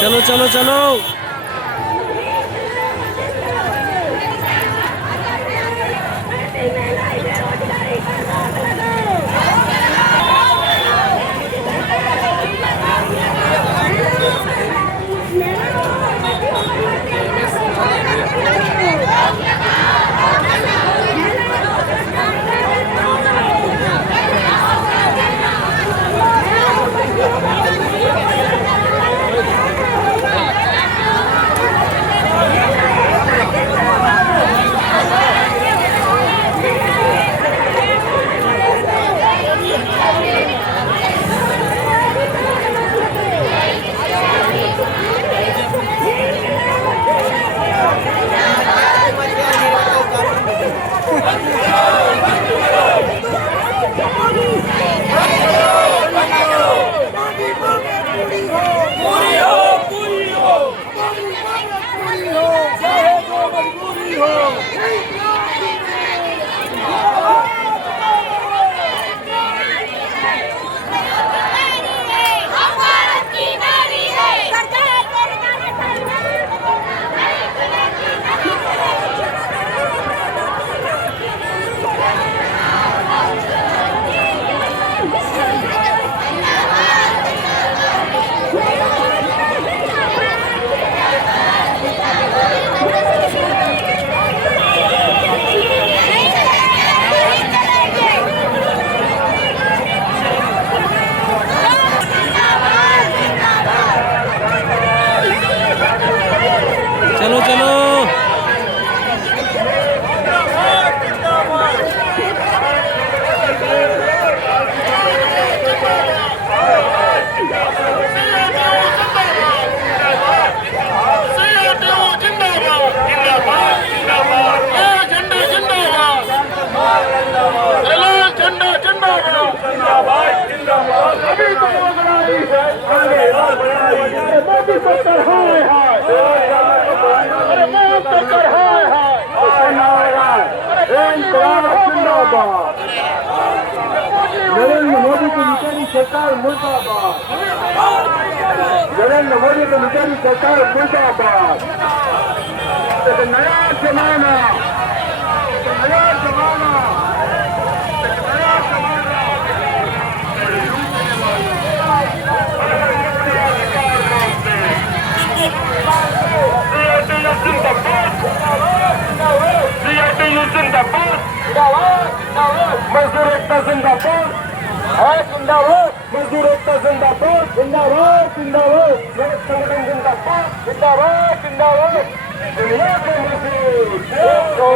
चलो चलो चलो। चलो चलो। नरेंद्र मोदी की विचारी सरकार मुर्दाबाद। नरेंद्र मोदी की विचारी सरकार मुर्दाबाद। एक नया जमाना, एक नया जमाना, एक नया जमाना। मजदूर एकता जिंदाबाद, जिंदाबाद। मजदूर एकता जिंदाबाद, जिंदाबाद जिंदाबाद। जगत संगठन जिंदाबाद, जिंदाबाद जिंदाबाद। दुनिया के मजदूर एक दो।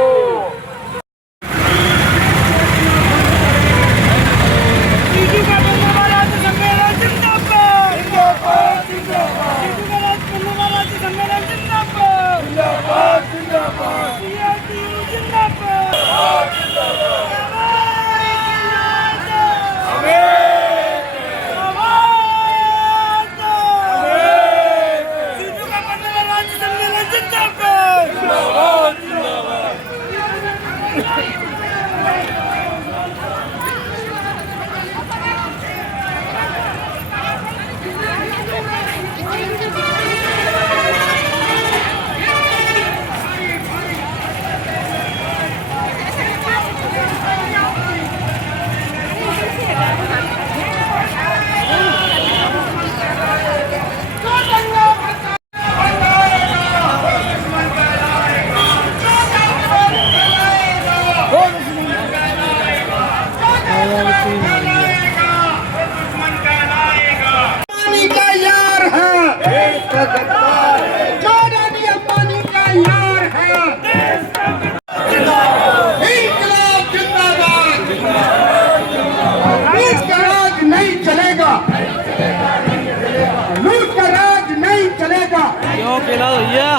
भैया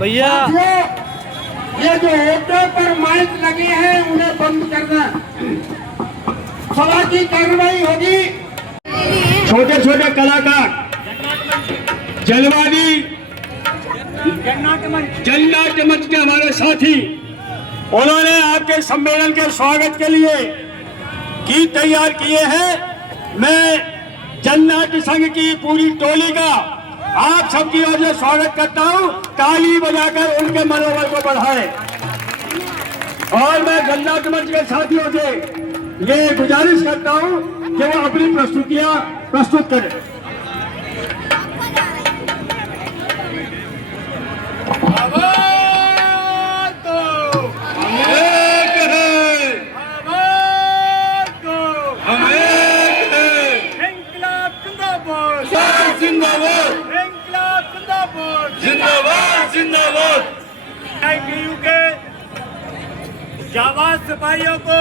भैया ये जो ऑटो पर माइक लगे हैं उन्हें बंद करना। सभा की कार्रवाई होगी। छोटे छोटे कलाकार जलवादी जननाट्य मंच के हमारे साथी, उन्होंने आपके सम्मेलन के स्वागत के लिए गीत तैयार किए हैं। मैं जननाट्य संघ की पूरी टोली का आप सबकी ओर से स्वागत करता हूं। ताली बजाकर उनके मनोबल को बढ़ाएं। और मैं जननायक मंच के साथियों से ये गुजारिश करता हूं कि वो अपनी प्रस्तुतियां प्रस्तुत करें। जिंदाबाद जिंदाबाद। के जाबाज सिपाहियों को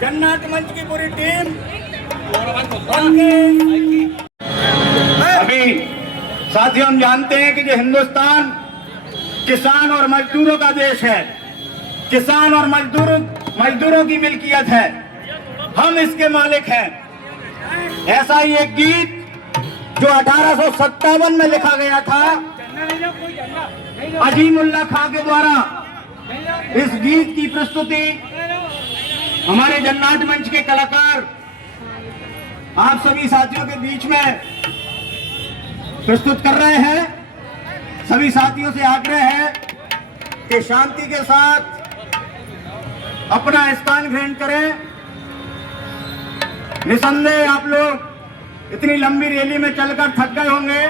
जननायक मंच की पूरी टीम अभी साथियों हम जानते हैं कि जो हिंदुस्तान किसान और मजदूरों का देश है, किसान और मजदूरों की मिल्कियत है, हम इसके मालिक हैं। ऐसा ही एक गीत जो 1857 में लिखा गया था अजीमुल्ला खां के द्वारा, इस गीत की प्रस्तुति हमारे जननायक मंच के कलाकार आप सभी साथियों के बीच में प्रस्तुत कर रहे हैं। सभी साथियों से आग्रह है कि शांति के साथ अपना स्थान ग्रहण करें। निसंदेह आप लोग इतनी लंबी रैली में चलकर थक गए होंगे।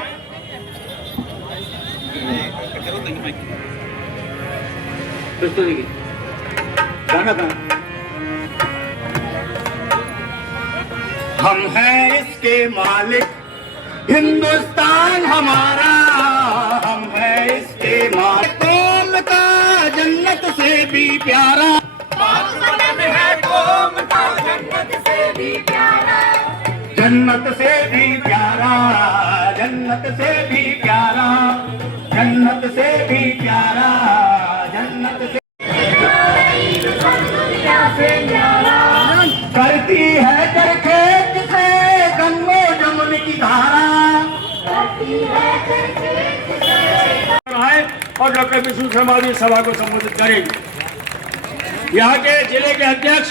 हम हैं इसके मालिक, हिंदुस्तान हमारा, हम हैं इसके मालिक। कौम का जन्नत से भी प्यारा, है कौम का जन्नत से भी प्यारा, जन्नत से भी प्यारा, जन्नत से भी प्यारा, जन्नत से भी प्यारा, जन्नत से करती है करखेत से गंगो जमुन की धारा, और डॉक्टर विष्णु शर्मा जी सभा को संबोधित करेंगे। यहाँ के जिले के अध्यक्ष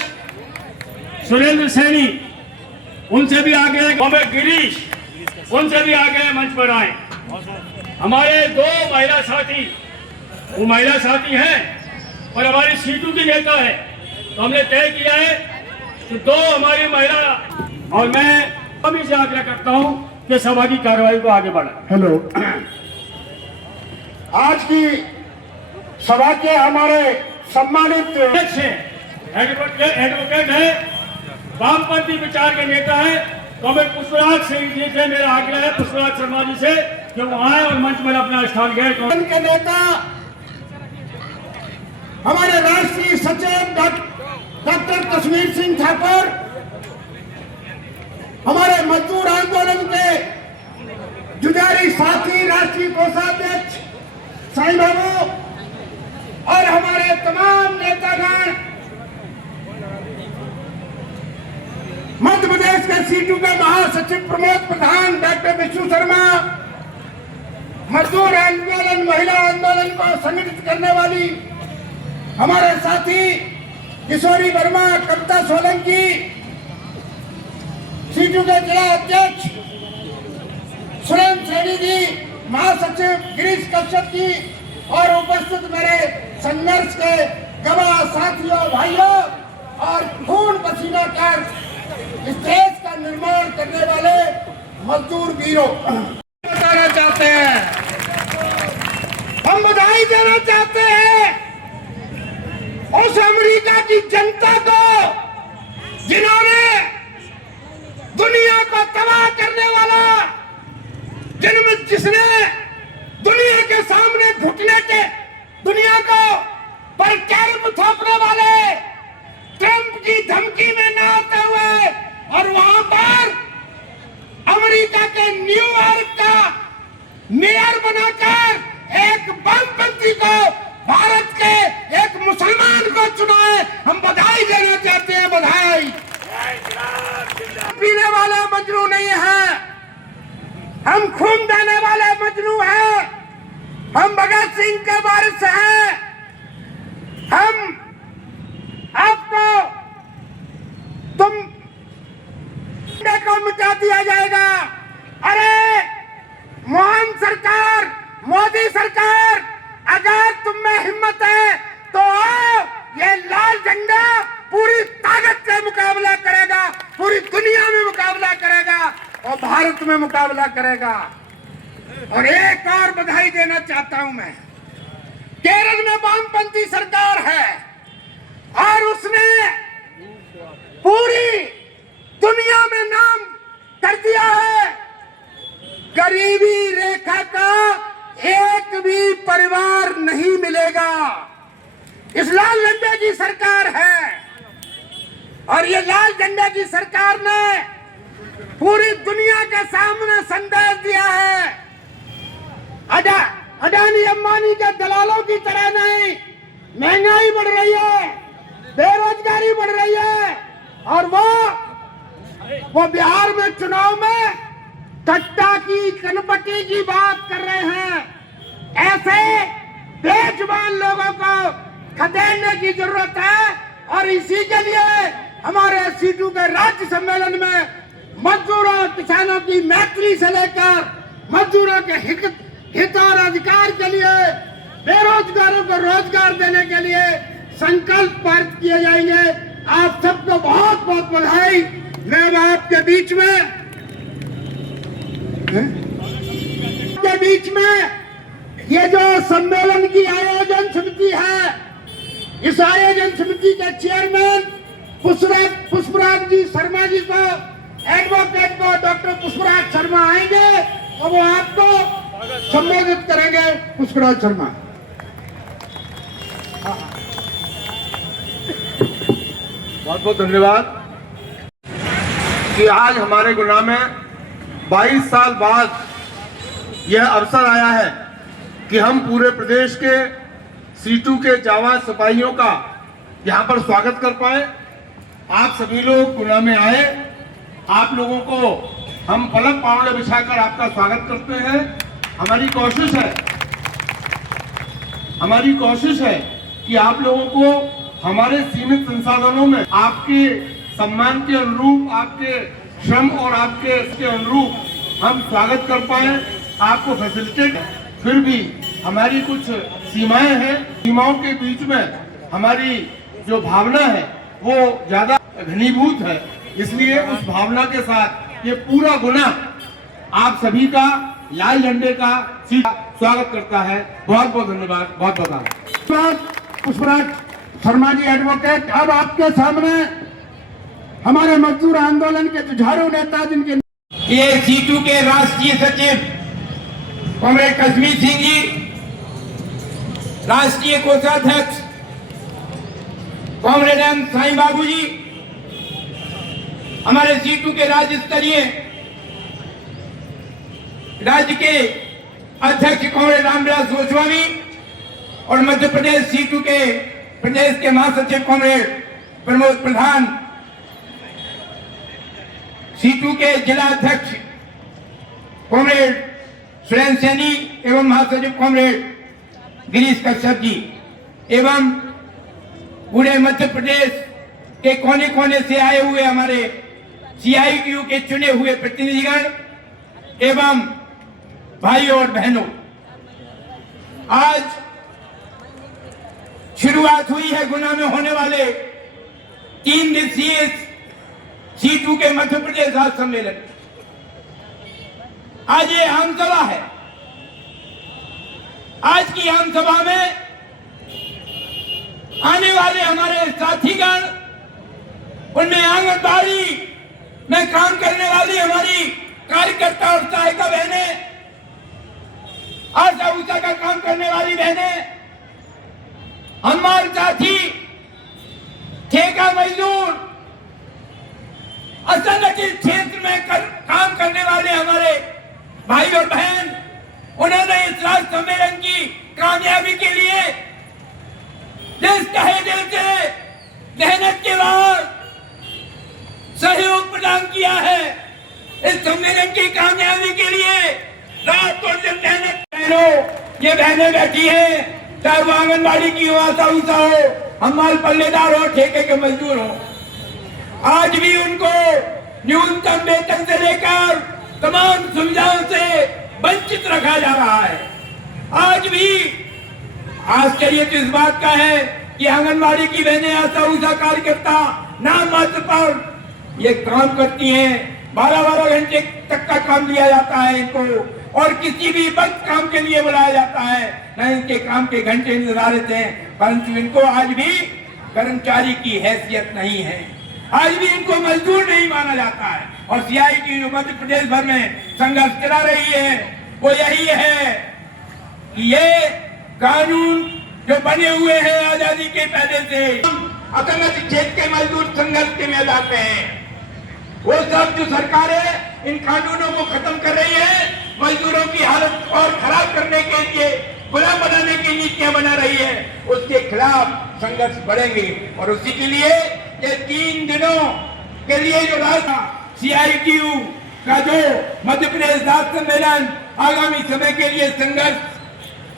सुरेंद्र सैनी, उनसे भी आगे गिरीश, उनसे भी आगे मंच पर आए। हमारे दो महिला साथी, वो महिला साथी हैं और हमारी सीटू की नेता है, तो हमने तय किया है कि दो हमारी महिला, और मैं अभी से आग्रह करता हूं कि सभा की कार्रवाई को आगे बढ़ाएं। हेलो, आज की सभा के हमारे सम्मानित एडवोकेट है, वामपंथी विचार के नेता है, तो हमें पुष्पराज सिंह जी से मेरा आग्रह है, पुष्पराज शर्मा जी से, कि वो आए और मंच पर अपना स्थान ग्रहण के नेता हमारे राष्ट्रीय सचिव डॉक्टर कश्मीर सिंह ठाकुर, हमारे मजदूर आंदोलन के जुझारी साथी राष्ट्रीय कोषाध्यक्ष साईं बाबू, और हमारे तमाम नेतागण, मध्य प्रदेश के सीटू के महासचिव प्रमोद प्रधान डॉक्टर विष्णु शर्मा, मजदूर आंदोलन महिला आंदोलन को संगठित करने वाली हमारे साथी किशोरी वर्मा, कविता सोलंकी, सीटू के जिला अध्यक्ष सुरेंद्र सैनी जी, महासचिव गिरीश कश्यप जी, और उपस्थित मेरे संघर्ष के गवाह साथियों, भाइयों, और खून पसीना कर इस देश का निर्माण करने वाले मजदूर वीरों, बताना चाहते हैं, हम बधाई देना चाहते हैं उस अमेरिका की जनता को जिन्होंने दुनिया को तबाह करने वाला, जिसने दुनिया के सामने घुटने के दुनिया को पर कर्म थोपने वाले, ट्रंप की धमकी में न आते हुए, और वहां पर अमेरिका के न्यूयॉर्क का मेयर बनाकर एक वामपंथी को, भारत के एक मुसलमान को चुनाए। हम बधाई देना चाहते हैं, बधाई। पीने वाले मजनू नहीं है, हम खून देने वाले मजनू हैं, हम भगत सिंह के वारिस हैं। हम आपको तुम को मिटा दिया जाएगा। अरे सरकार, अगर तुम में हिम्मत है तो आओ, ये लाल झंडा पूरी ताकत से मुकाबला करेगा, पूरी दुनिया में मुकाबला करेगा और भारत में मुकाबला करेगा। और एक और बधाई देना चाहता हूं मैं, केरल में वामपंथी सरकार है और उसने पूरी दुनिया में नाम कर दिया है। गरीबी रेखा का एक भी परिवार नहीं मिलेगा। इस लाल झंडे की सरकार है और ये लाल झंडे की सरकार ने पूरी दुनिया के सामने संदेश दिया है। अडानी अंबानी के दलालों की तरह नहीं, महंगाई बढ़ रही है, बेरोजगारी बढ़ रही है और वो बिहार में चुनाव में कट्टा की कनपट्टी की बात कर रहे हैं। ऐसे बेजुबान लोगों को खदेड़ने की जरूरत है और इसी के लिए हमारे सीटू के राज्य सम्मेलन में मजदूरों किसानों की मैत्री से लेकर मजदूरों के हित और अधिकार के लिए, बेरोजगारों को रोजगार देने के लिए संकल्प पारित किए जाएंगे। आप सबको बहुत बहुत बधाई। मैं आपके बीच में ये जो सम्मेलन की आयोजन समिति है, इस आयोजन समिति के चेयरमैन पुष्पराज जी शर्मा जी को, एडवोकेट को डॉक्टर पुष्पराज शर्मा आएंगे और वो आपको संबोधित करेंगे। पुष्पराज शर्मा। बहुत बहुत धन्यवाद कि आज हमारे गुना में 22 साल बाद यह अवसर आया है कि हम पूरे प्रदेश के सीटू के जाबाज सिपाहियों का यहाँ पर स्वागत कर पाए। आप सभी लोग गुना में आए, आप लोगों को हम पलक पावड़े बिछाकर आपका स्वागत करते हैं। हमारी कोशिश है कि आप लोगों को हमारे सीमित संसाधनों में आपके सम्मान के अनुरूप, आपके श्रम और आपके अनुरूप हम स्वागत कर पाए, आपको फैसिलिटेट। फिर भी हमारी कुछ सीमाएं हैं, सीमाओं के बीच में हमारी जो भावना है वो ज्यादा घनीभूत है, इसलिए उस भावना के साथ ये पूरा गुना आप सभी का लाल झंडे का स्वागत करता है। बहुत बहुत धन्यवाद, बहुत बहुत पुष्पराज शर्मा जी एडवोकेट। अब आपके सामने हमारे मजदूर आंदोलन के जुझारू नेता जिनके ये सीटू के राष्ट्रीय सचिव कॉमरेड कश्मीर सिंह जी, राष्ट्रीय कोषाध्यक्ष कॉमरेड एम साईं बाबू जी, हमारे सीटू के राज्य के अध्यक्ष कॉमरेड रामविलास गोस्वामी और मध्य प्रदेश सीटू के प्रदेश के महासचिव कॉमरेड प्रमोद प्रधान, सीटू के जिला अध्यक्ष कॉमरेड सुरेंद्र सैनी एवं महासचिव कॉमरेड गिरीश कश्यप जी, एवं पूरे मध्य प्रदेश के कोने कोने से आए हुए हमारे CITU के चुने हुए प्रतिनिधिगण एवं भाइयों और बहनों, आज शुरुआत हुई है गुना में होने वाले 3 दिवसीय सीटू के मध्य प्रदेश राज्य सम्मेलन। आज ये आम सभा है। आज की आम सभा में आने वाले हमारे साथीगण, उनमें आंगनबाड़ी में काम करने वाली हमारी कार्यकर्ता और सहायिका बहनें, आशा उषा का काम करने वाली बहनें, हमारे साथी ठेका मजदूर, असंगठित क्षेत्र में काम करने वाले हमारे भाई और बहन, उन्होंने इस राष्ट्र सम्मेलन की कामयाबी के लिए दिल से मेहनत के बाद सहयोग प्रदान किया है। इस सम्मेलन की कामयाबी के लिए रात और दिन मेहनत। ये बहनें बैठी हैं, चाहे वो आंगनबाड़ी की हो, आशा उषा हो, हमारे पल्लेदार हो, ठेके के मजदूर हो, आज भी उनको न्यूनतम वेतन से लेकर तमाम सुविधाओं से वंचित रखा जा रहा है। आज भी आश्चर्य तो इस बात का है कि आंगनबाड़ी की बहनें आशा उषा कार्यकर्ता नाम मात्र पर ये काम करती हैं। 12-12 घंटे तक का काम दिया जाता है इनको और किसी भी वक्त काम के लिए बुलाया जाता है, न इनके काम के घंटे निर्धारित हैं, परंतु इनको आज भी कर्मचारी की हैसियत नहीं है, आज भी इनको मजदूर नहीं माना जाता है। और CITU जो मध्य प्रदेश भर में संघर्ष चला रही है वो यही है कि ये कानून जो बने हुए हैं आजादी के पहले से, असंगठित क्षेत्र के मजदूर संघर्ष के मैदान में हैं। वो सब जो सरकारें इन कानूनों को खत्म कर रही है, मजदूरों की हालत और खराब करने के लिए, गुलाम बनाने की नीतियां बना रही है, उसके खिलाफ संघर्ष बढ़ेंगे। और उसी के लिए ये 3 दिनों के लिए जो रास्ता CITU का जो मध्य प्रदेश राज्य सम्मेलन आगामी समय के लिए संघर्ष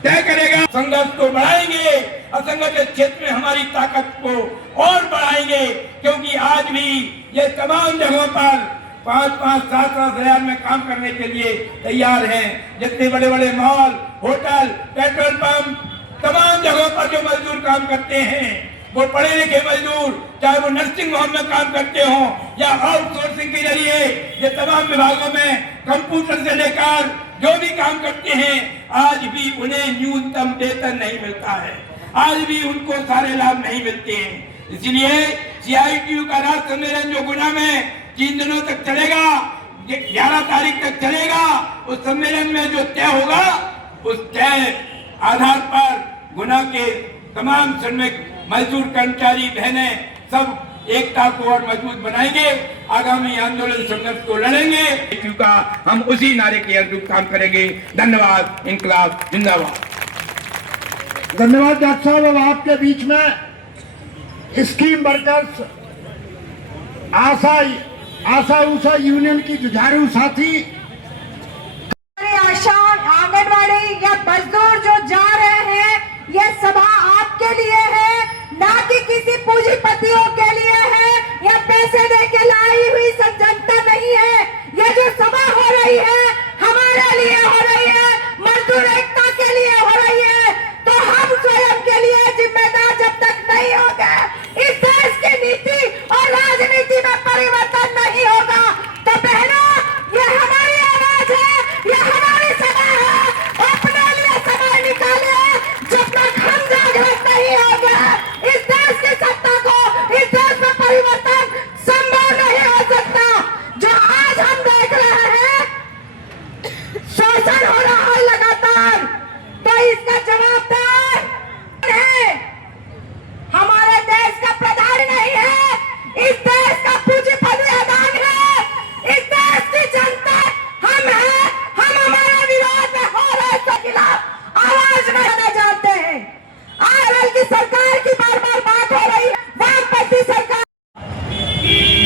तय करेगा। संघर्ष को बढ़ाएंगे, असंगठित क्षेत्र में हमारी ताकत को और बढ़ाएंगे, क्योंकि आज भी ये तमाम जगहों पर 5-5, 7-7 हजार में काम करने के लिए तैयार हैं। जितने बड़े बड़े मॉल, होटल, पेट्रोल पंप, तमाम जगहों पर जो मजदूर काम करते हैं, वो पढ़े लिखे मजदूर, चाहे वो नर्सिंग होम में काम करते हो या आउटसोर्सिंग के जरिए ये तमाम विभागों में कंप्यूटर से लेकर जो भी काम करते हैं, आज भी उन्हें न्यूनतम वेतन नहीं मिलता है, आज भी उनको सारे लाभ नहीं मिलते हैं। इसलिए CITU का राज्य सम्मेलन जो गुना में 3 दिनों तक चलेगा, 11 तारीख तक चलेगा, उस सम्मेलन में जो तय होगा उस तय आधार पर गुना के तमाम श्रमिक मजदूर कर्मचारी बहनें सब एकता को और मजबूत बनाएंगे, आगामी आंदोलन संघर्ष को लड़ेंगे, क्योंकि हम उसी नारे के अनुरूप काम करेंगे। धन्यवाद। इंकलाब जिंदाबाद। धन्यवाद डॉक्टर साहब। अब आपके बीच में स्कीम वर्कर्स आशा उषा यूनियन की जुझारू साथी आशा आंगनवाड़ी या मजदूर जो जा रहे हैं, ये सभा आपके लिए है, ना कि किसी पूंजीपतियों के लिए है या पैसे दे के लाई हुई सब जनता नहीं है। ये जो सभा हो रही है हमारे लिए हो रही है, मजदूर एकता के लिए हो रही है। तो हम स्वयं के लिए जिम्मेदार जब तक नहीं होंगे, इस देश की नीति और राजनीति में परिवर्तन नहीं होगा। तो बहनों, ये हमारी आवाज है, ये हमारी सभा है, अपने लिए समय निकालिए। जब तक हम जागृत नहीं होंगे, इस देश की सत्ता को, इस देश में परिवर्तन संभव नहीं हो सकता। जो आज हम देख रहे हैं, शोषण हो रहा है लगातार, तो इसका जवाबदार है हमारे देश का प्रधान नहीं है, इस देश का पूंजीपति अदान है, इस देश की जनता हम है। हम हमारे विरोध में हो रहे के खिलाफ आवाज नहीं देना चाहते हैं। आज की सरकार की बार बार बात हो रही है, वामपंथी सरकार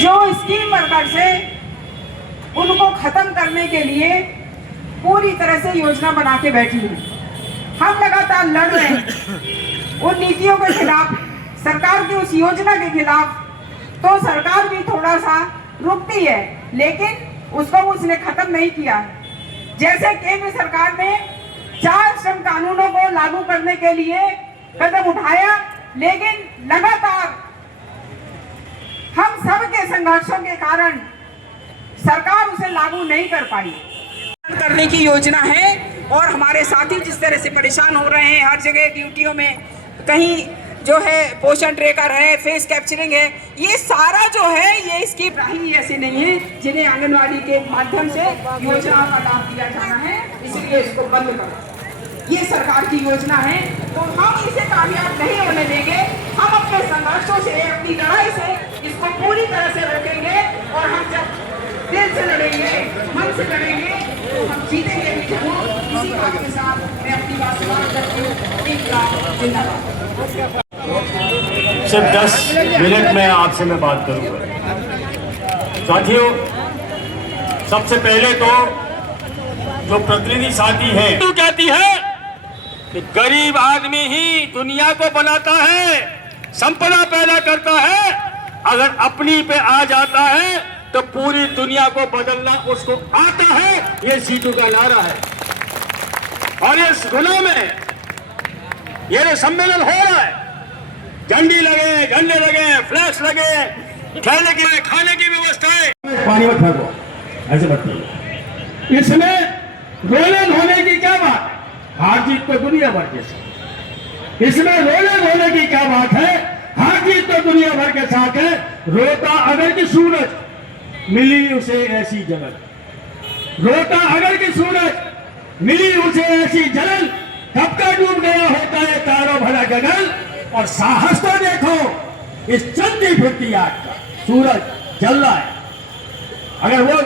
जो स्कीम वर्कर से उनको खत्म करने के लिए पूरी तरह से योजना बना के बैठी है। हम लगातार लड़ रहे हैं उन नीतियों के खिलाफ, सरकार की उस योजना के खिलाफ। तो सरकार भी थोड़ा सा रुकती है, लेकिन उसको उसने खत्म नहीं किया है। जैसे केंद्र सरकार ने 4 श्रम कानूनों को लागू करने के लिए कदम उठाया, लेकिन लगातार हम सब के संघर्षों के कारण सरकार उसे लागू नहीं कर पाई। करने की योजना है और हमारे साथी जिस तरह से परेशान हो रहे हैं, हर जगह ड्यूटियों में कहीं जो है पोषण ट्रेकर है, फेस कैप्चरिंग है, ये सारा जो है ये इसकी ही ऐसे नहीं है जिन्हें आंगनवाड़ी के माध्यम से योजनाओं का लाभ दिया जाना है, इसलिए इसको बंद करो। ये सरकार की योजना है, तो हम इसे कामयाब नहीं होने देंगे। हम अपने संघर्षों से, अपनी लड़ाई से इसको पूरी तरह से रोकेंगे और हम जब दिल से लड़ेंगे, मन से लड़ेंगे, तो हम जीतेंगे भी जरूर। इसी बात के साथ मैं अपनी बात समाप्त करती हूँ। इंकलाब जिंदाबाद। सिर्फ 10 मिनट में आपसे मैं बात करूंगा। साथियों, सबसे पहले तो जो प्रतिनिधि साथी हैं, तो कहती है कि गरीब आदमी ही दुनिया को बनाता है, संपदा पैदा करता है। अगर अपनी पे आ जाता है तो पूरी दुनिया को बदलना उसको आता है। ये सीटू का नारा है और ये इस गुना में ये जो सम्मेलन हो रहा है, झंडी लगे, झंडे लगे, फ्लैक्स लगे, खेलने की खाने की व्यवस्था है, पानी में फेंको, ऐसे मत करो। इसमें रोने धोने की क्या बात है? हार जीत तो दुनिया भर के साथ। इसमें रोने धोने की क्या बात है? हार जीत तो दुनिया भर के साथ है। रोता अगर की सूरज मिली उसे ऐसी जगत, रोता अगर की सूरज मिली उसे ऐसी जलन, कब का डूब गया होता है तारों भरा गगन। और साहस तो देखो इस चलती फिरती आग का, सूरज जल रहा है, अगर वो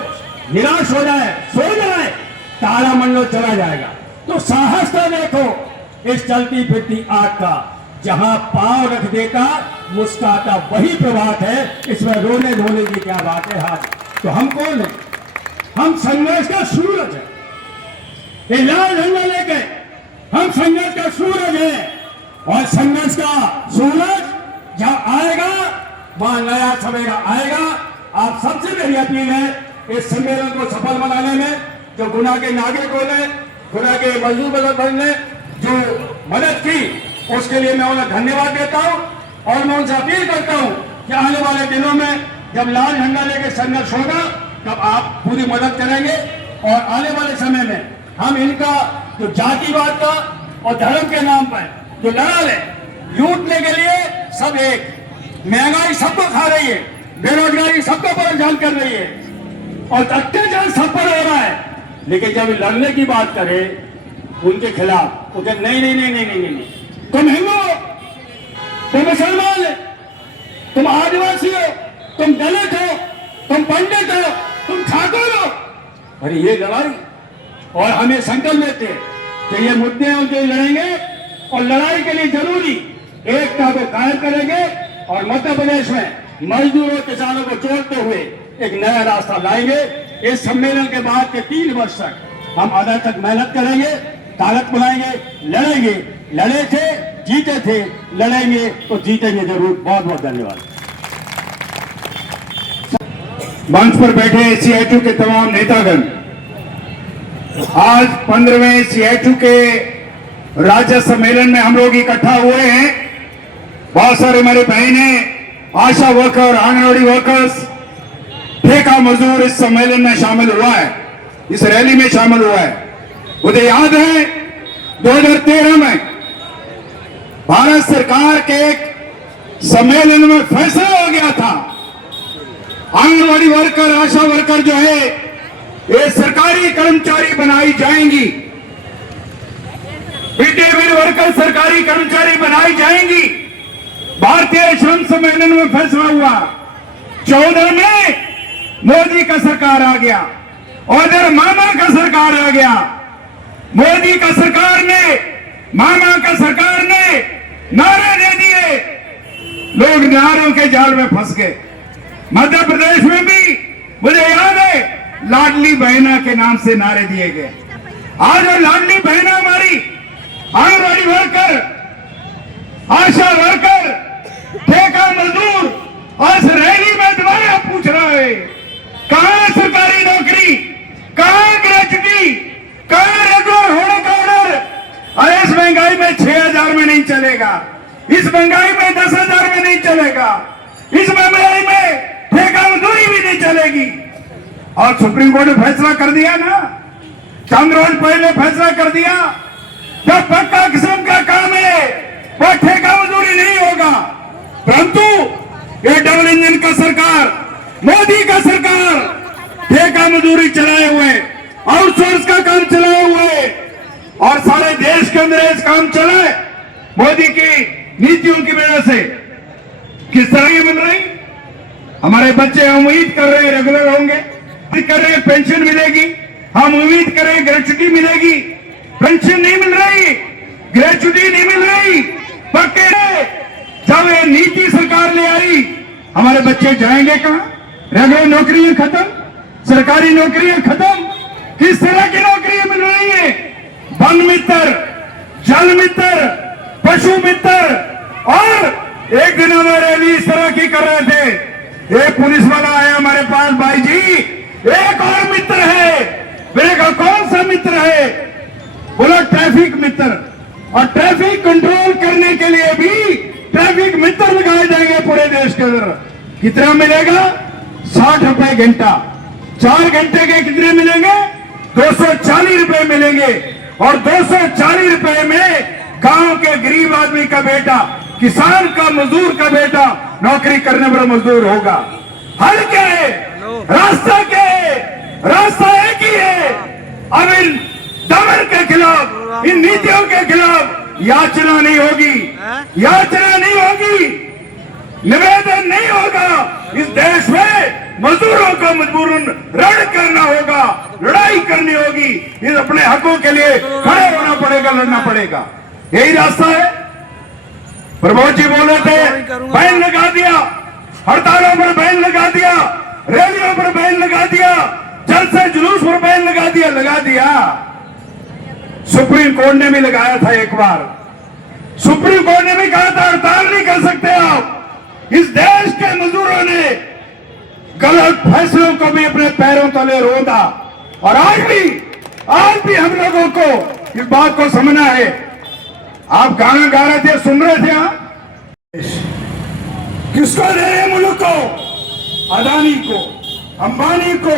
निराश हो जाए, सो जाए, तारा मंडल चला जाएगा। तो साहस तो देखो इस चलती फिरती आग का, जहां पांव रख देता मुस्कुराता वही प्रभात है। इसमें रोने धोने की क्या बात है? हाथ तो हम कौन है? हम संघर्ष का सूरज है, ये लाल झंडा लेके हम संघर्ष का सूरज है। और संघर्ष का सूरज जहां आएगा वहां नया सवेरा आएगा। आप सबसे मेरी अपील है इस सम्मेलन को सफल बनाने में जो गुना के नागरिकों ने, गुना के मजदूर बंधन ने जो मदद की, उसके लिए मैं उन्हें धन्यवाद देता हूं। और मैं उनसे अपील करता हूं कि आने वाले दिनों में जब लाल झंडा लेके संघर्ष होगा तब आप पूरी मदद करेंगे। और आने वाले समय में हम इनका जो जातिवाद का और धर्म के नाम पर जो लड़ाई है, लूटने के लिए सब एक, महंगाई सबको खा रही है, बेरोजगारी सबको परेशान कर रही है और अत्याचार सब पर हो रहा है। लेकिन जब लड़ने की बात करें उनके खिलाफ, उसे नहीं नहीं नहीं नहीं नहीं नहीं, तुम हिंदू हो, तुम मुसलमान हो, तुम आदिवासी हो, तुम दलित हो, तुम पंडित हो, तुम ठाकुर हो। अरे ये लड़ाई, और हमें संकल्प लेते कि ये मुद्दे हैं उनके लिए लड़ेंगे और लड़ाई के लिए जरूरी एकता को कायम करेंगे। और मध्य प्रदेश में मजदूरों किसानों को जोड़ते हुए एक नया रास्ता लाएंगे। इस सम्मेलन के बाद के 3 वर्ष तक हम आधा तक मेहनत करेंगे, ताकत बनाएंगे, लड़ेंगे, लड़े थे जीते थे, लड़ेंगे तो जीतेंगे जरूर। बहुत बहुत धन्यवाद। मंच पर बैठे सीआईटू के तमाम नेतागण, आज 15वें सीआईटू के राज्य सम्मेलन में हम लोग इकट्ठा हुए हैं। बहुत सारे हमारे बहनें, आशा वर्कर, आंगनवाड़ी वर्कर्स, ठेका मजदूर इस सम्मेलन में शामिल हुआ है, इस रैली में शामिल हुआ है। मुझे याद है 2013 में भारत सरकार के एक सम्मेलन में फैसला हो गया था, आंगनवाड़ी वर्कर, आशा वर्कर जो है ये सरकारी कर्मचारी बनाई जाएंगी, मिड डे मील वर्कर सरकारी कर्मचारी बनाई जाएंगी। भारतीय श्रम सम्मेलन में फैसला हुआ। 14 में मोदी का सरकार आ गया और इधर मामा का सरकार आ गया। मोदी का सरकार ने, मामा का सरकार ने नारे दे दिए, लोग नारों के जाल में फंस गए। मध्य प्रदेश में भी मुझे याद है लाडली बहना के नाम से नारे दिए गए। आज वो लाडली बहना हमारी आंगनवाड़ी वर्कर, आशा वर्कर, ठेका मजदूर आज रैली में दोबारा पूछ रहा है, कहां सरकारी नौकरी, कहां ग्रेजुटी, कहां रेगुलर होने का ऑर्डर। अरे इस महंगाई में 6,000 में नहीं चलेगा, इस महंगाई में 10,000 में नहीं चलेगा, इस महंगाई में ठेका मजदूरी भी नहीं चलेगी। और सुप्रीम कोर्ट ने फैसला कर दिया ना, चंद रोज पहले फैसला कर दिया, जब पक्का किस्म का काम है वो ठेका मजदूरी नहीं होगा। परंतु ये डबल इंजन का सरकार, मोदी का सरकार ठेका मजदूरी चलाए हुए, आउटसोर्स का काम चलाए हुए और सारे देश के अंदर इस काम चला है मोदी की नीतियों की वजह से। किस तरह ये मिल रही, हमारे बच्चे उम्मीद कर रहे हैं रेगुलर होंगे, कर रहे हैं पेंशन मिलेगी, हम उम्मीद कर रहे हैं ग्रेच्युटी मिलेगी, पेंशन नहीं मिल रही, ग्रेच्युटी नहीं मिल रही। पक्के जब ये नीति सरकार ले आई, हमारे बच्चे जाएंगे कहां? रेगुलर नौकरियां खत्म, सरकारी नौकरियां खत्म, किस तरह की नौकरियां मिल रही है? वन मित्र, जल मित्र, पशु मित्र। और एक दिन हमारे लिए इस तरह की कर रहे थे, एक पुलिस वाला आया हमारे पास, भाई जी एक और मित्र है। मैंने कहा कौन सा मित्र है? बोला ट्रैफिक ट्रैफिक मित्र, और ट्रैफिक कंट्रोल करने के लिए भी ट्रैफिक मित्र लगाए जाएंगे पूरे देश के अंदर। कितना मिलेगा? 60 रुपए घंटा। 4 घंटे के कितने मिलेंगे? 240 रुपए मिलेंगे। और 240 रुपए में गांव के गरीब आदमी का बेटा, किसान का, मजदूर का बेटा नौकरी करने वाला मजदूर होगा। हल क्या है? रास्ता क्या है? रास्ता एक ही है। अब इन दमन के खिलाफ, इन नीतियों के खिलाफ याचना नहीं होगी, याचना नहीं होगी, निवेदन नहीं होगा। इस देश में मजदूरों को मजबूरन रण करना होगा, लड़ाई करनी होगी। इस अपने हकों के लिए खड़े होना पड़ेगा, लड़ना पड़ेगा। यही रास्ता है। प्रमोद जी बोल रहे थे, बैन लगा दिया, हड़तालों पर बैन लगा दिया, रैलियों पर बैन लगा दिया, जलसे जुलूस पर बैन लगा दिया। लगा दिया। सुप्रीम कोर्ट ने भी लगाया था एक बार। सुप्रीम कोर्ट ने भी कहा था हड़ताल नहीं कर सकते आप। इस देश के मजदूरों ने गलत फैसलों को भी अपने पैरों तले रोदा। और आज भी हम लोगों को इस बात को समझना है। आप गाना गा रहे थे, सुन रहे थे आप? किसको दे रहे मुल्क को? अदानी को, अंबानी को,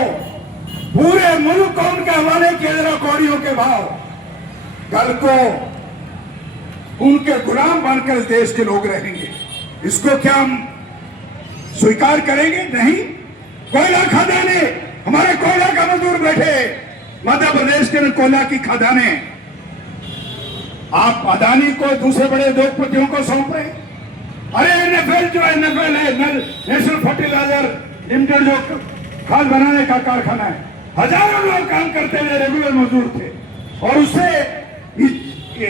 पूरे मुल्क को उनके हवाले किया जा रहा। कौड़ियों के भाव। कल को उनके गुलाम बनकर देश के लोग रहेंगे। इसको क्या हम स्वीकार करेंगे? नहीं। कोयला खदाने, हमारे कोयला का मजदूर बैठे मध्य प्रदेश के कोयला की खदाने, आप अदानी को, दूसरे बड़े उद्योगपतियों को सौंप रहे। अरे एनएफएल जो एनएफएल है, नेशनल फर्टिलाइजर लिमिटेड, जो खाद बनाने का कारखाना है, हजारों लोग काम करते हुए रेगुलर मजदूर थे। और उससे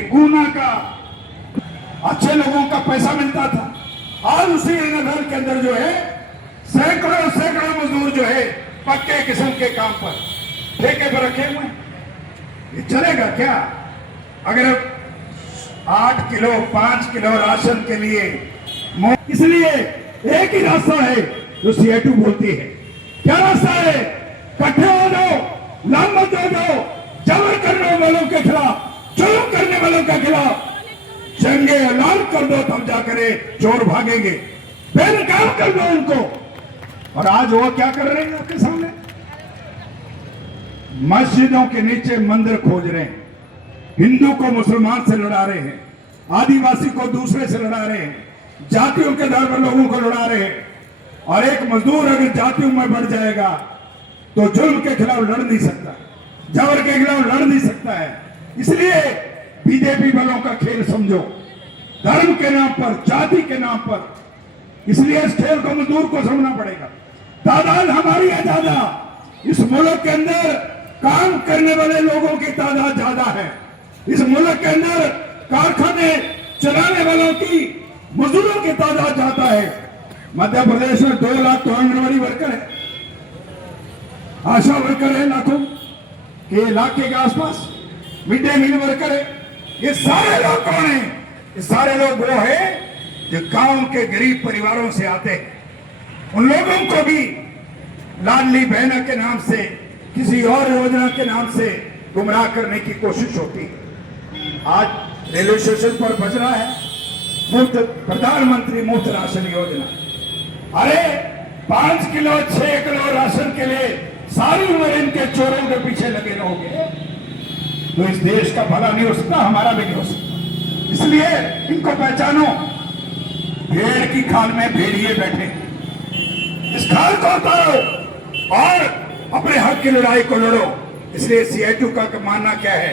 गुना का अच्छे लोगों का पैसा मिलता था। आज उसी एनएफएल के अंदर जो है सैकड़ों मजदूर जो है पक्के किस्म के काम पर ठेके पर रखे हुए हैं। ये चलेगा क्या? अगर 8 किलो 5 किलो राशन के लिए, इसलिए एक ही रास्ता है जो सीएटू बोलती है। क्या रास्ता है? इकट्ठे हो जाओ, लामबंद हो जाओ, जबर करने वालों के खिलाफ, जुल्म करने वालों के खिलाफ जंगे ऐलान कर दो, तब जाकर चोर भागेंगे। बेनकाम कर दो उनको। और आज वो क्या कर रहे हैं आपके सामने? मस्जिदों के नीचे मंदिर खोज रहे हैं, हिंदू को मुसलमान से लड़ा रहे हैं, आदिवासी को दूसरे से लड़ा रहे हैं, जातियों के दर पर लोगों को लड़ा रहे हैं। और एक मजदूर अगर जातियों में बढ़ जाएगा तो जुल्म के खिलाफ लड़ नहीं सकता, जबर के खिलाफ लड़ नहीं सकता है। इसलिए बीजेपी वालों का खेल समझो, धर्म के नाम पर, जाति के नाम पर। इसलिए इस खेल को मजदूर को समझना पड़ेगा। तादाद हमारी है ज्यादा, इस मुल्क के अंदर काम करने वाले लोगों की तादाद ज्यादा है। इस मुल्क के अंदर कारखाने चलाने वालों की, मजदूरों की तादाद ज्यादा है। मध्य प्रदेश में 2 लाख तो आंगनबाड़ी वर्कर है, आशा वर्कर है लाखों के इलाके के आसपास, मिड डे मील वर्कर है। ये सारे लोग कौन है? ये सारे लोग वो है जो गांव के गरीब परिवारों से आते हैं। उन लोगों को भी लाडली बहना के नाम से, किसी और योजना के नाम से गुमराह करने की कोशिश होती है। आज रेलवे स्टेशन पर बज रहा है मुफ्त, प्रधानमंत्री मुफ्त राशन योजना। अरे 5 किलो 6 किलो राशन के लिए सारी उम्र इनके चोरों के पीछे लगे रहोगे तो इस देश का भला नहीं हो सकता, हमारा भी नहीं हो सकता। इसलिए इनको पहचानो। भेड़ की खाल में भेड़िए बैठे, इस खाल को उतारो और अपने हक की लड़ाई को लड़ो। इसलिए सीआईटू का मानना क्या है?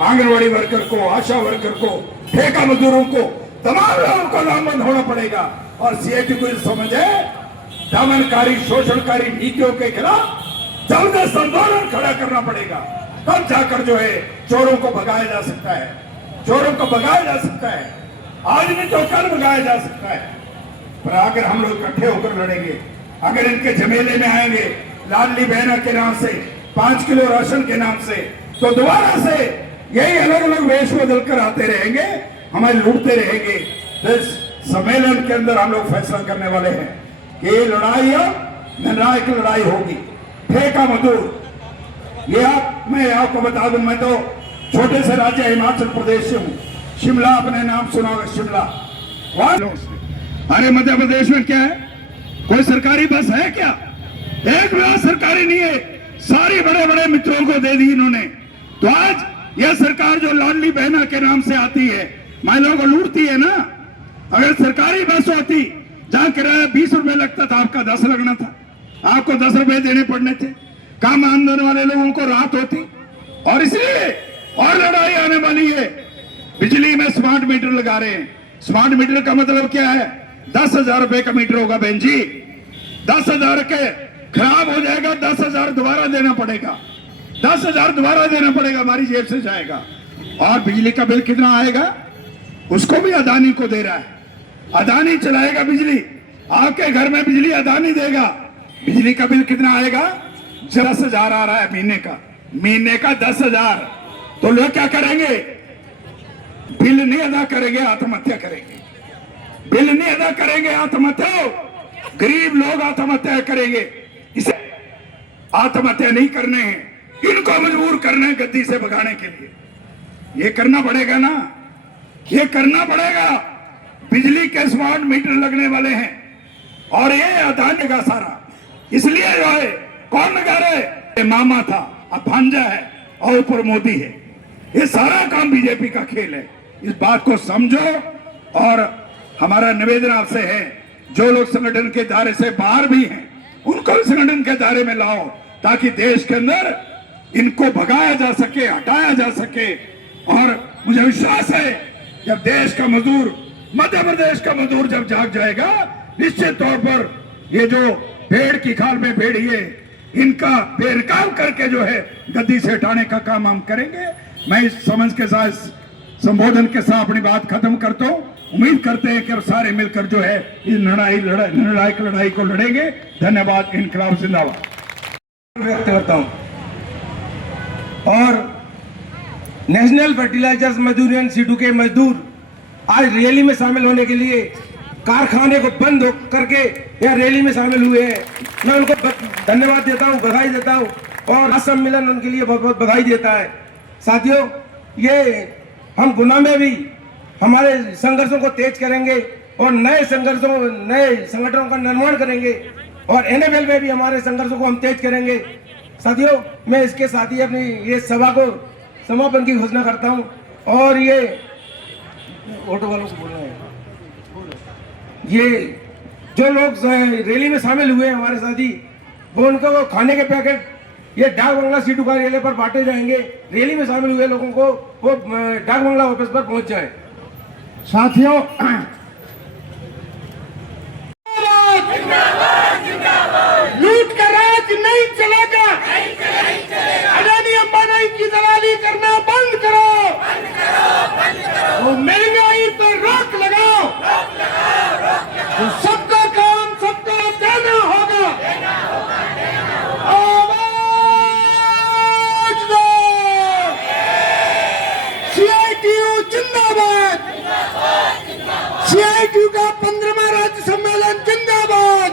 आंगनवाड़ी वर्कर को, आशा वर्कर को, ठेका मजदूरों को, तमाम लोगों को लामबंद होना पड़ेगा। और सीआईटू को समझे दमनकारी, शोषणकारी नीतियों के खिलाफ जबरदस्त आंदोलन खड़ा करना पड़ेगा। तब जाकर जो है चोरों को भगाया जा सकता है, चोरों को भगाया जा सकता है। आज नहीं तो कल भगाया जा सकता है। पर अगर हम लोग इकट्ठे होकर लड़ेंगे, अगर इनके झमेले में आएंगे लाडली बहना के नाम से, 5 किलो राशन के नाम से, तो दोबारा से यही अलग अलग वेश बदल कर आते रहेंगे, हमें लूटते रहेंगे। इस सम्मेलन के अंदर हम लोग फैसला करने वाले हैं कि ये लड़ाई अब निर्णायक लड़ाई होगी। ठेका मजदूर, ये मैं आपको बता दूं, मैं तो छोटे से राज्य हिमाचल प्रदेश से हूँ। शिमला, अपने नाम सुना होगा शिमला। अरे मध्य प्रदेश में क्या है? कोई सरकारी बस है क्या? एक भी सरकारी नहीं है। सारी बड़े बड़े मित्रों को दे दी इन्होंने। तो आज यह सरकार जो लाडली बहना के नाम से आती है, महिलाओं को लूटती है ना। अगर सरकारी बस होती जहां किराया 20 रुपए लगता था, आपका 10 लगना था। आपको 10 रुपए देने पड़ने थे। काम आमदन वाले लोगों को राहत होती। और इसलिए और लड़ाई आने वाली है। बिजली में स्मार्ट मीटर लगा रहे हैं। स्मार्ट मीटर का मतलब क्या है? 10,000 रुपए का मीटर होगा बहन जी। 10,000 के खराब हो जाएगा, 10,000 दोबारा देना पड़ेगा। 10,000 दोबारा देना पड़ेगा, हमारी जेब से जाएगा। और बिजली का बिल कितना आएगा? उसको भी अदानी को दे रहा है। अदानी चलाएगा बिजली। आपके घर में बिजली अदानी देगा। बिजली का बिल कितना आएगा? 10,000 आ रहा है महीने का 10,000। तो लोग क्या करेंगे? बिल नहीं अदा करेंगे, आत्महत्या करेंगे। बिल नहीं अदा करेंगे, आत्महत्या। गरीब लोग आत्महत्या करेंगे। इसे आत्महत्या नहीं करने हैं, इनको मजबूर करना है गद्दी से भगाने के लिए। ये करना पड़ेगा ना, ये करना पड़ेगा। बिजली के स्मार्ट मीटर लगने वाले हैं और ये अदानी का सारा। इसलिए जो है, कौन लगा रहे? मामा था, अब भांजा है और ऊपर मोदी है। ये सारा काम बीजेपी का खेल है। इस बात को समझो। और हमारा निवेदन आपसे है, जो लोग संगठन के दायरे से बाहर भी हैं, उनको भी संगठन के दायरे में लाओ, ताकि देश के अंदर इनको भगाया जा सके, हटाया जा सके। और मुझे विश्वास है, जब देश का मजदूर, मध्य प्रदेश का मजदूर जब जाग जाएगा, निश्चित तौर पर ये जो भेड़ की खाल में भेड़ी है, इनका बेनकाम करके जो है गद्दी से हटाने का काम हम करेंगे। मैं इस समझ के साथ, संबोधन के साथ अपनी बात खत्म करता हूँ। उम्मीद करते हैं कि सारे मिलकर जो है इस निर्णायक लड़ाई को लड़ेंगे। धन्यवाद। इनकलाब जिंदाबाद व्यक्त करता हूँ। और नेशनल फर्टिलाइजर्स मजदूर यूनियन सीटू के मजदूर आज रैली में शामिल होने के लिए कारखाने को बंद करके यह रैली में शामिल हुए हैं। मैं उनको धन्यवाद देता हूँ, बधाई देता हूँ और आज सम्मेलन उनके लिए बहुत बहुत बधाई देता है। साथियों, ये हम गुना में भी हमारे संघर्षों को तेज करेंगे और नए संगठनों का निर्माण करेंगे और एनएफएल में भी हमारे संघर्षों को हम तेज करेंगे। साथियों, मैं इसके साथ ही अपनी ये सभा को समापन की घोषणा करता हूं। और ये ऑटो वालों को बोलना है, ये जो लोग रैली में शामिल हुए हैं हमारे साथी, वो उनको खाने के पैकेट ये डाक बंगला सीटू कार्यालय पर बांटे जाएंगे। रैली में शामिल हुए लोगों को वो डाक बंगला ऑफिस पर पहुंच जाए। साथियों, लूट का राज नहीं चलेगा। अडानी अंबानी की दलाली करना बंद करो। वो महंगाई पर रोक लगाओ। तो सबका काम सबको देना होगा। आवाज दो। CITU जिंदाबाद। CITU का 15वां राज्य सम्मेलन जिंदाबाद।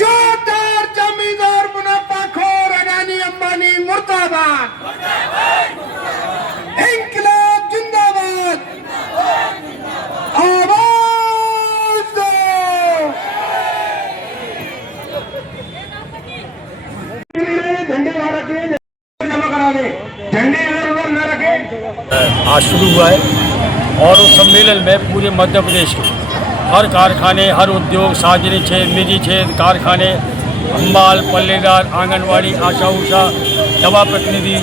जोरदार जमींदार मुनाफाखोर अडानी अंबानी मुर्दाबाद। इंकलाब जिंदाबाद। आवाज दो। झंडे वहां रखे, जमा करा दे। झंडे इधर उधर न रखे। आज शुरू हुआ है और उस सम्मेलन में पूरे मध्य प्रदेश के हर कारखाने, हर उद्योग, सार्वजनिक क्षेत्र, निजी क्षेत्र, कारखाने, हम्माल, पल्लेदार, आंगनवाड़ी, आशा उषा, दवा प्रतिनिधि,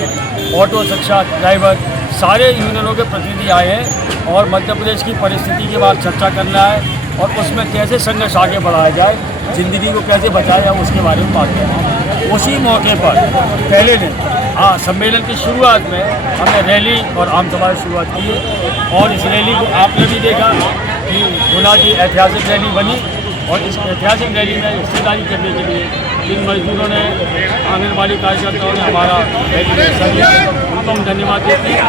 ऑटो रिक्शा ड्राइवर, सारे यूनियनों के प्रतिनिधि आए हैं और मध्य प्रदेश की परिस्थिति के बाद चर्चा करना है और उसमें कैसे संघर्ष आगे बढ़ाया जाए, ज़िंदगी को कैसे बचाया जाए, उसके बारे में बात करना है। उसी मौके पर पहले दिन सम्मेलन की शुरुआत में हमने रैली और आमसभा की शुरुआत की है और इस रैली को आपने भी देखा कि गुना की ऐतिहासिक रैली बनी और इस ऐतिहासिक रैली में हिस्सेदारी करने के लिए जिन मजदूरों ने, आंगनबाड़ी कार्यकर्ताओं ने हमारा रैली में हिस्सा लिया, उनको हम धन्यवाद देते हैं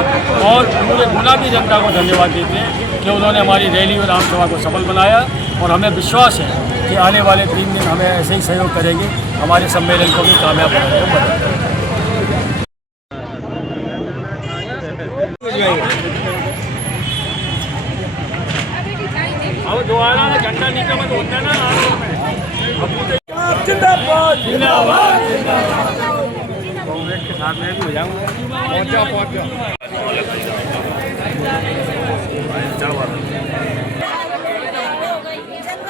और पूरे गुना की जनता को धन्यवाद देते हैं कि उन्होंने हमारी रैली और आमसभा को सफल बनाया और हमें विश्वास है कि आने वाले 3 दिन हमें ऐसे ही सहयोग करेंगे, हमारे सम्मेलन को भी कामयाब बनाने में मदद करेंगे। अब दोबारा झंडा नीचे मत होता ना जिंदाबाद जिंदाबाद कांग्रेस के साथ में भी हो जाऊंगा। पहुंच जाओ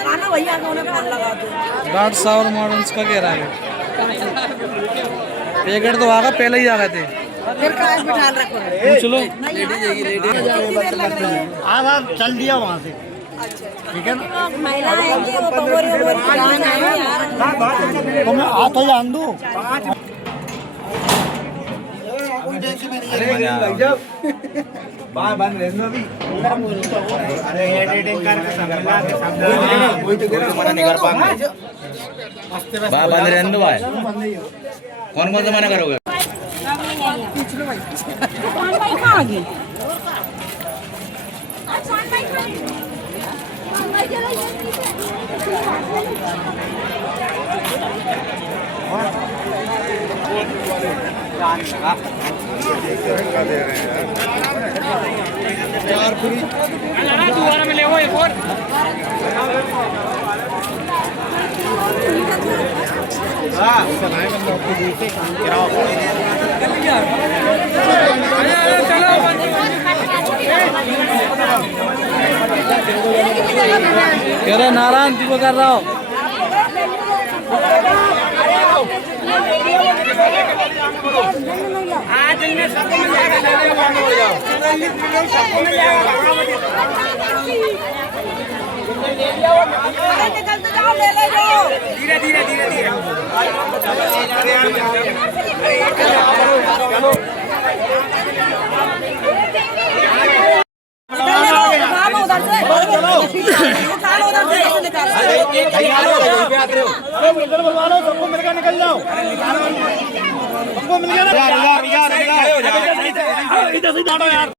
खाना भैया को उन्हें फोन लगा दो। गार्ड सावर मॉडल्स का कह रहा है पैकेट तो आगा पहले ही आ गए थे। फिर काश बिठा रखो। पूछ लो। आप चल दिया वहाँ से। महिला आएंगी वो बगोरी जान आएंगी यार। तो मैं आता जान दूँ। बंद रहने दो भाई। कौन कौन सा मना करोगे? दोबारा मिले वो एक और कह रहे नारायण जी को कर रहा हो। आज इनमें सबको मिल जाएगा। सबको मिल जाएगा। निकलते जाओ ले ले जाओ। धीरे धीरे धीरे धीरे उधर से उधर से कैसे निकाल सबको मिलकर निकल जाओ। सबको मिलकर